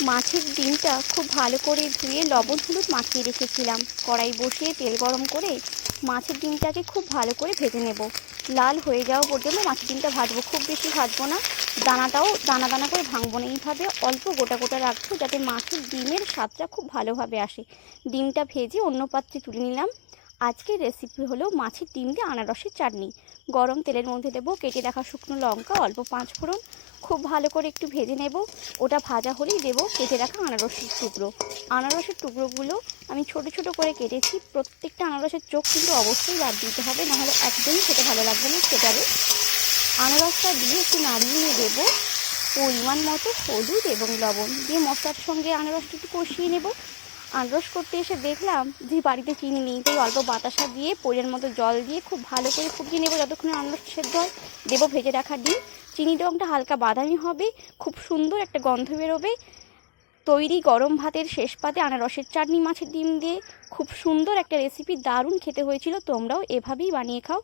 মাছের ডিমটা খুব ভালো করে ধুয়ে লবণ হলুদ মাখিয়ে রেখেছিলাম। কড়াই বসিয়ে তেল গরম করে মাছের ডিমটাকে খুব ভালো করে ভেজে নেব। লাল হয়ে যাওয়া পর্যন্ত মাছের ডিমটা ভাজবো, খুব বেশি ভাজবো না, দানাটাও দানা দানা করে ভাঙবো না। এইভাবে অল্প গোটা গোটা রাখবো যাতে মাছের ডিমের স্বাদটা খুব ভালোভাবে আসে। ডিমটা ভেজে অন্য পাত্রে তুলে নিলাম। আজকের রেসিপি হলো মাছের ডিম দিয়ে আনারসের চাটনি। গরম তেলের মধ্যে দেবো কেটে রাখা শুকনো লঙ্কা, অল্প পাঁচ ফোড়ন, খুব ভালো করে একটু ভেজে নেব। ওটা ভাজা হলেই দেবো কেটে রাখা আনারসের টুকরো। আনারসের টুকরোগুলো আমি ছোট ছোট করে কেটেছি। প্রত্যেকটা আনারসের চোখ কিন্তু অবশ্যই বাদ দিতে হবে, নাহলে একদমই খেতে ভালো লাগবে না, সেটারে। আনারসটা দিয়ে একটু নাড়িয়ে নিয়ে দেবো পরিমাণ মতো হলুদ এবং লবণ দিয়ে মশলার সঙ্গে আনারসটা একটু কষিয়ে নেব। আনারস করতে এসে দেখলাম যে বাড়িতে চিনি নেই, তাই অল্প বাতাসা দিয়ে পরিমাণ মতো জল দিয়ে খুব ভালো করে ফুটিয়ে নেব যতক্ষণে আনারস সেদ্ধ হয়। দেবো ভেজে রাখা ডিম। চিনির রঙটা হালকা বাদামি হবে, খুব সুন্দর একটা গন্ধ বেরোবে। তৈরি গরম ভাতের শেষ পাতে আনারসের চাটনি মাছের ডিম দিয়ে। খুব সুন্দর একটা রেসিপি, দারুণ খেতে হয়েছিল। তোমরাও এভাবেই বানিয়ে খাও।